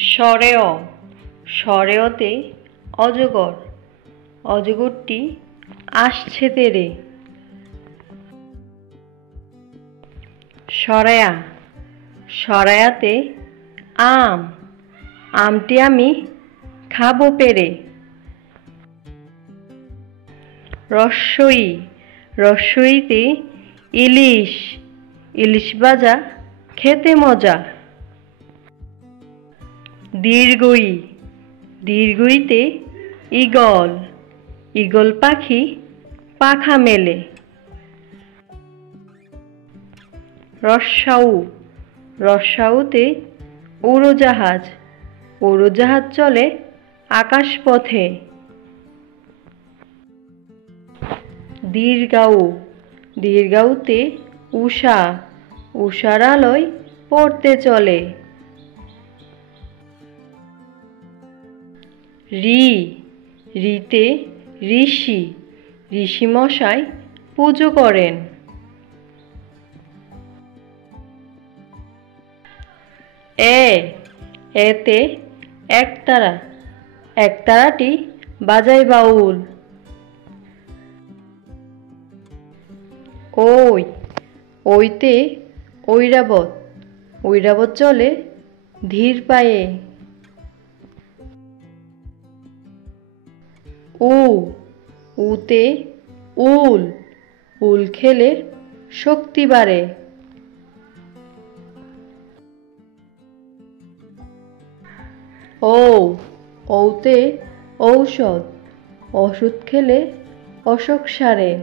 সরেয় সরেয়তে অজগর, অজগরটি আসছে তেড়ে। সরায়া সরায়াতে আম, আমটি আমি খাবো পেড়ে। রস্বই রস্বইতে ইলিশ, ইলিশ ভাজা খেতে মজা। দীর্ঘই দীর্ঘইতে ঈগল, ঈগল পাখি পাখা মেলে। রস্বাউ রস্বাউতে উড়োজাহাজ, উড়োজাহাজ চলে আকাশ পথে। দীর্ঘাউ দীর্ঘাউতে উষা, উষার আলোয় পড়তে চলে। রি রিতে ঋষি, ঋষি মশাই পুজো করেন। এতে একতারা, একতারাটি বাজায় বাউল। ওই ওইতে ঐরাবত, ঐরাবত চলে ধীর পায়ে। উতে উল, উল খেলে শক্তি বাড়ে। ঔতে ঔষধ, ওষুধ খেলে অসুখ সারে।